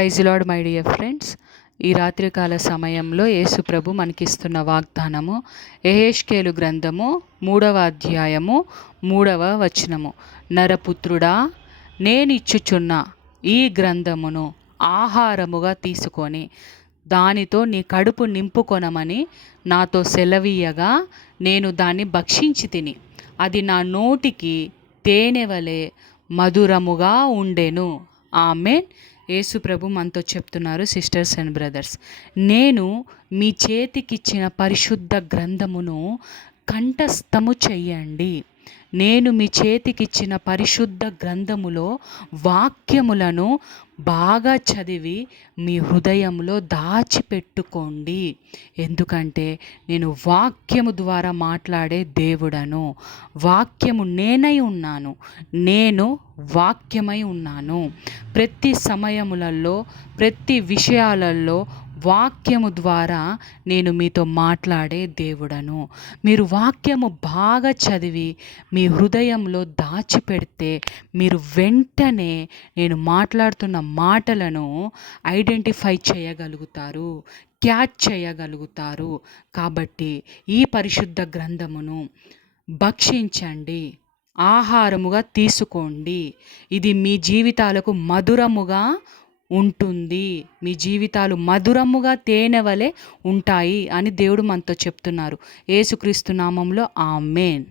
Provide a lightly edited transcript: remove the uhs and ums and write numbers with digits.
Praise Lord my dear friends. ఈ రాత్రికాల సమయంలో యేసు ప్రభు మనకిస్తున్న వాగ్దానము యెహెజ్కేలు గ్రంథము 3వ అధ్యాయము 3వ వచనము. నరపుత్రుడా, నేనిచ్చుచున్న ఈ గ్రంథమును ఆహారముగా తీసుకొని దానితో నీ కడుపు నింపుకొనమని నాతో సెలవీయగా నేను దాన్ని భక్షించి తిని అది నా నోటికి తేనె వలె మధురముగా ఉండెను. ఆమేన్. యేసు ప్రభు మనతో చెప్తున్నారు, సిస్టర్స్ అండ్ బ్రదర్స్, నేను మీ చేతికిచ్చిన పరిశుద్ధ గ్రంథమును కంఠస్థము చెయ్యండి. నేను మీ చేతికిచ్చిన పరిశుద్ధ గ్రంథములో వాక్యములను బాగా చదివి మీ హృదయంలో దాచిపెట్టుకోండి. ఎందుకంటే నేను వాక్యము ద్వారా మాట్లాడే దేవుడను. వాక్యము నేనై ఉన్నాను, నేను వాక్యమై ఉన్నాను. ప్రతి సమయములలో, ప్రతి విషయాలలో వాక్యము ద్వారా నేను మీతో మాట్లాడే దేవుడను. మీరు వాక్యము బాగా చదివి మీ హృదయంలో దాచిపెడితే మీరు వెంటనే నేను మాట్లాడుతున్న మాటలను ఐడెంటిఫై చేయగలుగుతారు, క్యాచ్ చేయగలుగుతారు. కాబట్టి ఈ పరిశుద్ధ గ్రంథమును భక్షించండి, ఆహారముగా తీసుకోండి. ఇది మీ జీవితాలకు మధురముగా ఉంటుంది. మీ జీవితాలు మధురముగా తేనె వలె ఉంటాయి అని దేవుడు మనతో చెప్తున్నారు. యేసుక్రీస్తు నామంలో ఆమేన్.